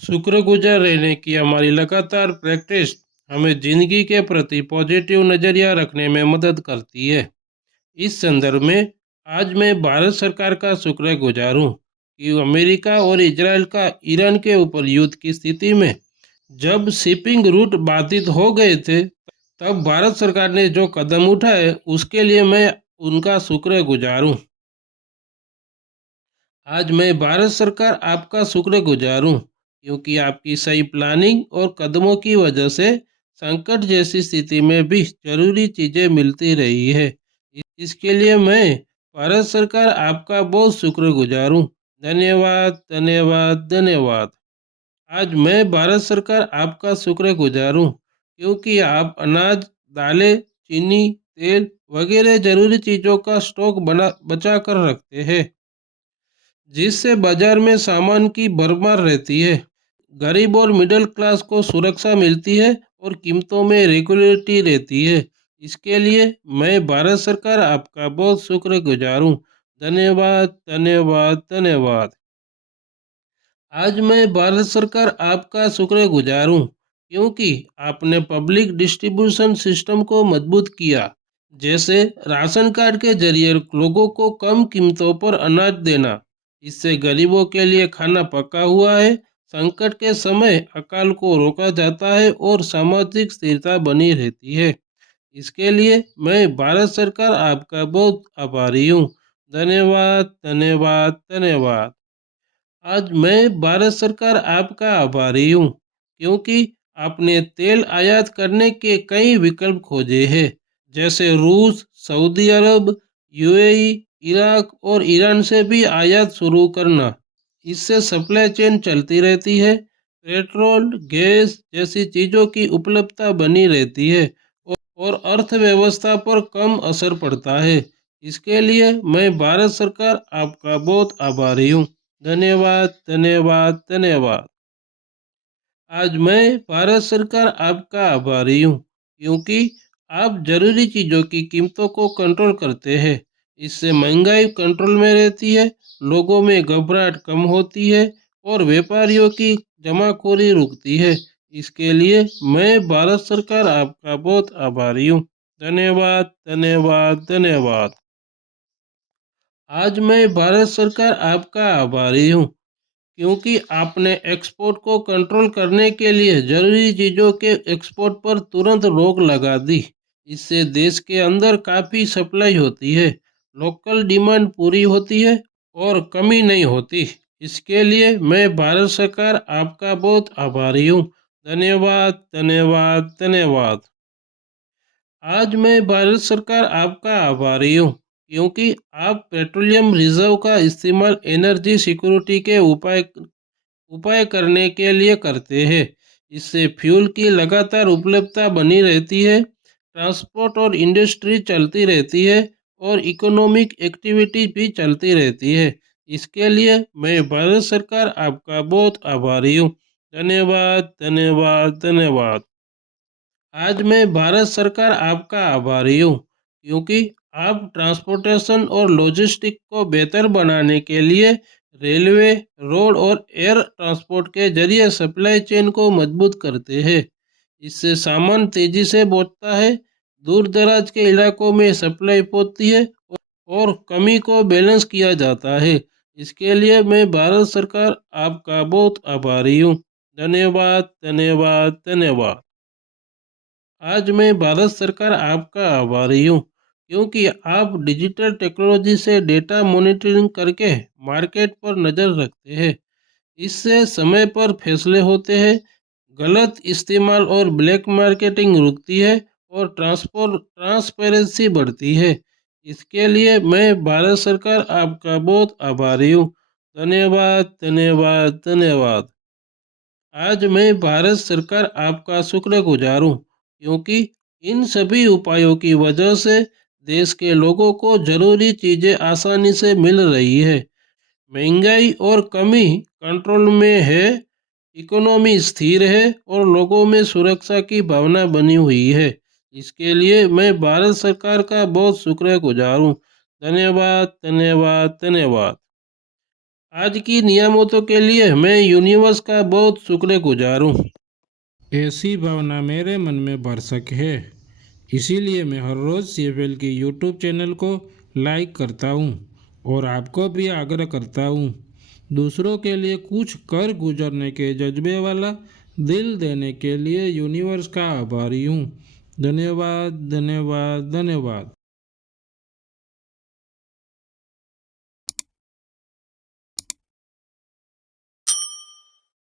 शुक्रगुजार रहने की हमारी लगातार प्रैक्टिस हमें जिंदगी के प्रति पॉजिटिव नज़रिया रखने में मदद करती है। इस संदर्भ में आज मैं भारत सरकार का शुक्रगुजार हूँ कि अमेरिका और इजराइल का ईरान के ऊपर युद्ध की स्थिति में जब शिपिंग रूट बाधित हो गए थे, तब भारत सरकार ने जो कदम उठाए उसके लिए मैं उनका शुक्रगुजार हूँ। आज मैं भारत सरकार आपका शुक्रगुजार हूँ क्योंकि आपकी सही प्लानिंग और कदमों की वजह से संकट जैसी स्थिति में भी जरूरी चीजें मिलती रही है। इसके लिए मैं भारत सरकार आपका बहुत शुक्रगुजार हूँ। धन्यवाद, धन्यवाद, धन्यवाद। आज मैं भारत सरकार आपका शुक्रगुजार हूँ क्योंकि आप अनाज, दालें, चीनी, तेल वगैरह जरूरी चीजों का स्टॉक बना बचा कर रखते हैं, जिससे बाजार में सामान की भरमार रहती है। गरीब और मिडिल क्लास को सुरक्षा मिलती है और कीमतों में रेगुलेटरी रहती है। इसके लिए मैं भारत सरकार आपका बहुत शुक्रगुजार हूँ। धन्यवाद, धन्यवाद, धन्यवाद। आज मैं भारत सरकार आपका शुक्रगुजार हूँ क्योंकि आपने पब्लिक डिस्ट्रीब्यूशन सिस्टम को मजबूत किया, जैसे राशन कार्ड के जरिए लोगों को कम कीमतों पर अनाज देना। इससे गरीबों के लिए खाना पका हुआ है, संकट के समय अकाल को रोका जाता है और सामाजिक स्थिरता बनी रहती है। इसके लिए मैं भारत सरकार आपका बहुत आभारी हूँ। धन्यवाद, धन्यवाद, धन्यवाद। आज मैं भारत सरकार आपका आभारी हूँ क्योंकि आपने तेल आयात करने के कई विकल्प खोजे हैं, जैसे रूस, सऊदी अरब, यूएई, इराक और ईरान से भी आयात शुरू करना। इससे सप्लाई चेन चलती रहती है, पेट्रोल, गैस जैसी चीज़ों की उपलब्धता बनी रहती है और अर्थव्यवस्था पर कम असर पड़ता है। इसके लिए मैं भारत सरकार आपका बहुत आभारी हूँ। धन्यवाद, धन्यवाद, धन्यवाद। आज मैं भारत सरकार आपका आभारी हूँ क्योंकि आप जरूरी चीज़ों की कीमतों को कंट्रोल करते हैं। इससे महंगाई कंट्रोल में रहती है, लोगों में घबराहट कम होती है और व्यापारियों की जमाखोरी रुकती है। इसके लिए मैं भारत सरकार आपका बहुत आभारी हूँ। धन्यवाद, धन्यवाद, धन्यवाद। आज मैं भारत सरकार आपका आभारी हूँ क्योंकि आपने एक्सपोर्ट को कंट्रोल करने के लिए जरूरी चीज़ों के एक्सपोर्ट पर तुरंत रोक लगा दी। इससे देश के अंदर काफ़ी सप्लाई होती है, लोकल डिमांड पूरी होती है और कमी नहीं होती। इसके लिए मैं भारत सरकार आपका बहुत आभारी हूँ। धन्यवाद, धन्यवाद, धन्यवाद। आज मैं भारत सरकार आपका आभारी हूँ क्योंकि आप पेट्रोलियम रिजर्व का इस्तेमाल एनर्जी सिक्योरिटी के उपाय उपाय करने के लिए करते हैं। इससे फ्यूल की लगातार उपलब्धता बनी रहती है, ट्रांसपोर्ट और इंडस्ट्री चलती रहती है और इकोनॉमिक एक्टिविटी भी चलती रहती है। इसके लिए मैं भारत सरकार आपका बहुत आभारी हूँ। धन्यवाद, धन्यवाद, धन्यवाद। आज मैं भारत सरकार आपका आभारी हूँ क्योंकि आप ट्रांसपोर्टेशन और लॉजिस्टिक को बेहतर बनाने के लिए रेलवे, रोड और एयर ट्रांसपोर्ट के जरिए सप्लाई चेन को मजबूत करते हैं। इससे सामान तेजी से पहुंचता है, दूर दराज के इलाकों में सप्लाई पहुंचती है और कमी को बैलेंस किया जाता है। इसके लिए मैं भारत सरकार आपका बहुत आभारी हूँ। धन्यवाद, धन्यवाद, धन्यवाद। आज मैं भारत सरकार आपका आभारी हूँ क्योंकि आप डिजिटल टेक्नोलॉजी से डेटा मॉनिटरिंग करके मार्केट पर नज़र रखते हैं। इससे समय पर फैसले होते हैं, गलत इस्तेमाल और ब्लैक मार्केटिंग रुकती है और ट्रांसपेरेंसी बढ़ती है। इसके लिए मैं भारत सरकार आपका बहुत आभारी हूँ। धन्यवाद, धन्यवाद, धन्यवाद। आज मैं भारत सरकार आपका शुक्रगुजार हूँ क्योंकि इन सभी उपायों की वजह से देश के लोगों को जरूरी चीज़ें आसानी से मिल रही है, महंगाई और कमी कंट्रोल में है, इकोनॉमी स्थिर है और लोगों में सुरक्षा की भावना बनी हुई है। इसके लिए मैं भारत सरकार का बहुत शुक्रगुजार हूँ। धन्यवाद, धन्यवाद, धन्यवाद। आज की नियामतों के लिए मैं यूनिवर्स का बहुत शुक्रगुजार हूँ। ऐसी भावना मेरे मन में भरसक है। इसीलिए मैं हर रोज़ सीएफएल की यूट्यूब चैनल को लाइक करता हूँ और आपको भी आग्रह करता हूँ, दूसरों के लिए कुछ कर गुजरने के जज्बे वाला दिल देने के लिए यूनिवर्स का आभारी हूँ। धन्यवाद, धन्यवाद, धन्यवाद।